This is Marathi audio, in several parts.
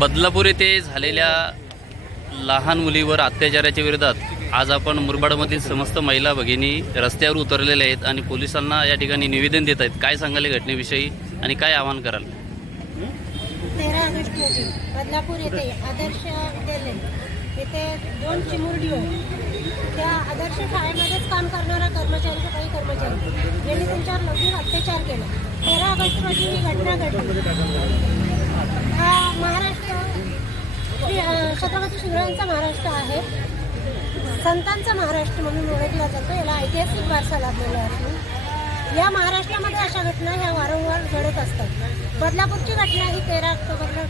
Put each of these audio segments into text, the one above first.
बदलापूर येथे झालेल्या लहान मुलीवर अत्याचाराच्या विरोधात आज आपण मुरबाडमधील समस्त महिला भगिनी रस्त्यावर उतरलेल्या आहेत आणि पोलिसांना या ठिकाणी निवेदन देत आहेत. काय सांगाल घटनेविषयी आणि काय आवाहन कराल? तेरा ऑगस्ट रोजी बदलापूर येथे आदर्श विद्यालय येथे दोन चिमुरडीઓ त्या आदर्श शाळेमध्येच काम करणारा कर्मचारी काही कर्मचारी यांनी त्यांच्यावर लैंगिक अत्याचार केला. तेरा ऑगस्ट रोजी ही घटना घडली. हा महाराष्ट्र छत्रपती शिवरायांचा महाराष्ट्र आहे. संतांचा महाराष्ट्र म्हणून ओळखला जातो. याला ऐतिहासिक वारसा लाभलेला असून या महाराष्ट्रामध्ये अशा घटना ह्या वारंवार घडत असतात. बदलापूरची घटना ही तेरा ऑक्टोबरला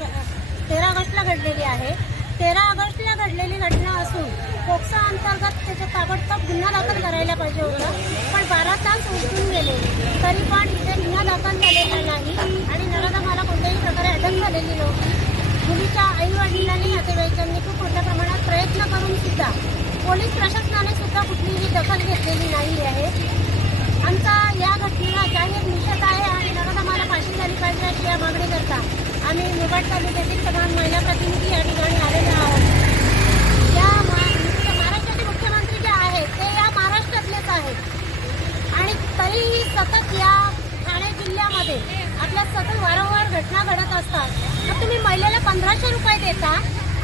तेरा ऑगस्टला घडलेली आहे. तेरा ऑगस्टला घडलेली घटना असून पोक्सा अंतर्गत त्याच्या ताबडतोब गुन्हा दाखल करायला पाहिजे होता. पण बारा तास उलटून गेले. तरी पण इथे गुन्हा दाखल झालेला नाही आणि नरदा प्रकारे अटक झालेली नव्हती. मुलीच्या आई वडिलांनी नातेवाईकांनी खूप मोठ्या प्रमाणात प्रयत्न करून सुद्धा पोलीस प्रशासनाने सुद्धा कुठलीही दखल घेतलेली नाही आहे. आमचा या घटनेला जाहीर निषेध आहे आणि नरद आम्हाला फाशी झाली पाहिजे अशी या मागणी करता आम्ही मुंबई तालुक्यातील तमाम महिला प्रतिनिधी या ठिकाणी आले आहोत या मा- महाराष्ट्राचे मुख्यमंत्री जे आहेत ते या महाराष्ट्रातलेच आहेत आणि तरीही सतत या ठाणे जिल्ह्यामध्ये आपल्या सतत वारंवार घटना घडत असतात तर तुम्ही महिलेला पंधराशे रुपये देता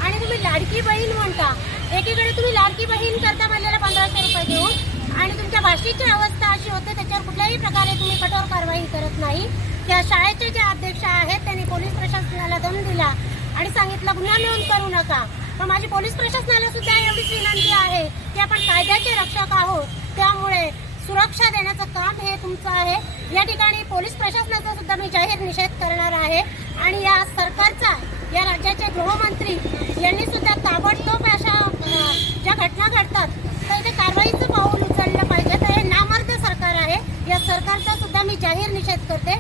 आणि तुम्ही लाडकी बहीण म्हणता. एकीकडे तुम्ही लाडकी बहीण करता महिलेला पंधराशे रुपये देऊन. आणि तुमच्या भाषेची अवस्था अशी होते त्याच्यावर कुठल्याही प्रकारे तुम्ही कठोर कारवाई करत नाही. त्या शाळेचे जे अध्यक्ष आहेत त्यांनी पोलीस प्रशासनाला दम दिला आणि सांगितलं गुन्हा नोंद करू नका. पण माझी पोलीस प्रशासनाला सुद्धा एवढीच विनंती आहे की आपण कायद्याचे रक्षक आहोत. सुरक्षा देण्याचं काम हे तुमचं आहे. या ठिकाणी पोलीस प्रशासनाचा सुद्धा मी जाहीर निषेध करणार आहे. आणि या सरकारचा या राज्याचे गृहमंत्री यांनी सुद्धा ताबडतोब अशा ज्या घटना घडतात तर इथे कारवाईचं पाऊल उचललं पाहिजे. तर हे नामर्द सरकार आहे. या सरकारचा सुद्धा मी जाहीर निषेध करते.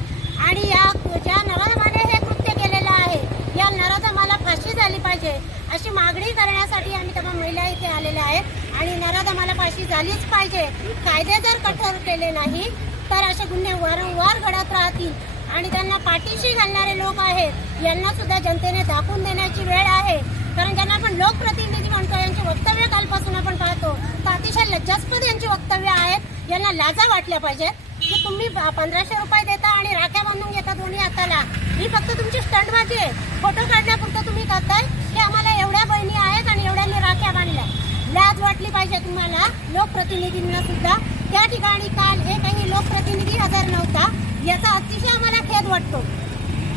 आणि या ज्या नराधमाने हे कृत्य केलेलं आहे या नराधमाला फाशी झाली पाहिजे अशी मागणी करण्यासाठी आम्ही तमाम महिला इथे आलेल्या आहेत. आणि नराधमाला फाशी झालीच पाहिजे. कायदे जर कठोर केले नाही तर असे गुन्हे वारंवार घडत राहतील. आणि त्यांना पाठीशी घालणारे लोक आहेत. यांना सुद्धा जनतेने दाखवून देण्याची वेळ आहे. कारण ज्यांना आपण लोकप्रतिनिधी म्हणतो यांचे वक्तव्य कालपासून आपण पाहतो तर अतिशय लज्जास्पद यांची वक्तव्य आहेत. यांना लाजा वाटल्या पाहिजेत. की तुम्ही पंधराशे रुपये देता आणि राख्या बांधून घेता दोन्ही हाताला. ही फक्त तुमची स्टंटबाजी आहे फोटो काढण्यापुरतं तुम्ही करताय. की आम्हाला एवढ्या बहिणी आहेत आणि एवढ्यांनी राख्या बांधल्या. लाज वाटली पाहिजे तुम्हाला. लोकप्रतिनिधींना सुद्धा. त्या ठिकाणी काल हे काही लोकप्रतिनिधी हजर नव्हता. याचा अतिशय आम्हाला खेद वाटतो.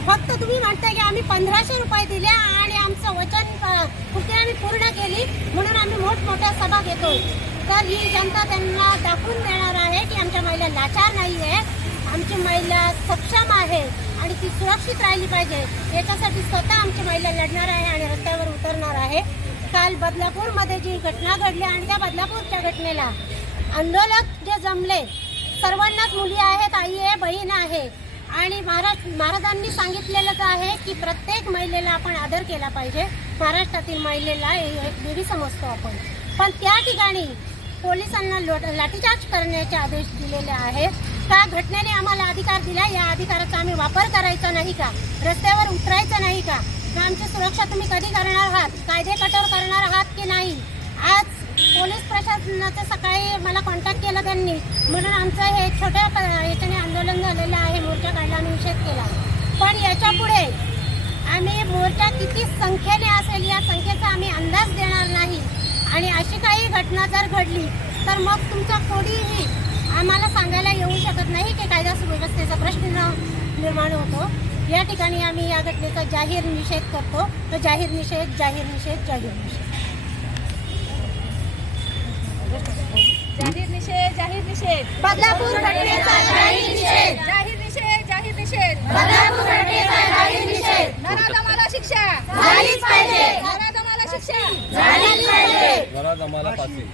फक्त तुम्ही म्हणताय की आम्ही पंधराशे रुपये दिले आणि आमचं वचन अ, आम्ही पूर्ण केली. म्हणून आम्ही मोठमोठ्या सभा घेतो. तर ही जनता त्यांना दाखवून देणार आहे की आमच्या महिला लाचार नाही आहे आमची महिला सक्षम आहे आणि ती सुरक्षित राहिली पाहिजे. याच्यासाठी स्वतः आमची महिला लढणार आहे आणि रस्त्यावर उतरणार आहे. काल बदलापूरमध्ये जी घटना घडली आणि त्या बदलापूरच्या घटनेला आंदोलक जे जमले सर्वांनाच मुली आहेत आई आहे बहीण आहे. आणि महाराज महाराजांनी सांगितलेलंच आहे की प्रत्येक महिलेला आपण आदर केला पाहिजे. महाराष्ट्रातील महिलेला एक देवी समजतो आपण. पण त्या ठिकाणी पोलिसांना लोट लाठीचार्ज करण्याचे आदेश दिलेले आहेत. त्या घटनेने आम्हाला अधिकार दिला. या अधिकाराचा आम्ही वापर करायचा नाही का? रस्त्यावर उतरायचं नाही का? आमची सुरक्षा तुम्ही कधी करणार आहात? कायदे कठोर करणार आहात की नाही? आज पोलीस प्रशासनाचं सकाळी मला कॉन्टॅक्ट केला त्यांनी. म्हणून आमचं हे छोट्या याच्याने आंदोलन झालेलं आहे मोर्चा काढला आणि निषेध केला. पण याच्यापुढे आम्ही मोर्चा किती संख्येने असेल या संख्येचा आम्ही अंदाज देणार नाही. आणि अशी काही घटना जर घडली तर मग तुमचा कोणीही आम्हाला सांगायला येऊ शकत नाही की कायदा सुव्यवस्थेचा प्रश्न निर्माण होतो. या ठिकाणी आम्ही या घटनेचा जाहीर निषेध करतो. तो जाहीर निषेध जाहीर निषेध जाहीर निषेध. जाहीर निषेध जाहीर निषेध. बदलापूर घटनेचा जाहीर निषेध. जाहीर निषेध जाहीर निषेध. बदलापूर घटनेचा जाहीर निषेध. नराधमाला शिक्षा. झालीच पाहिजे. नराधमाला शिक्षा. झालीच पाहिजे. जरा आम्हाला फाशी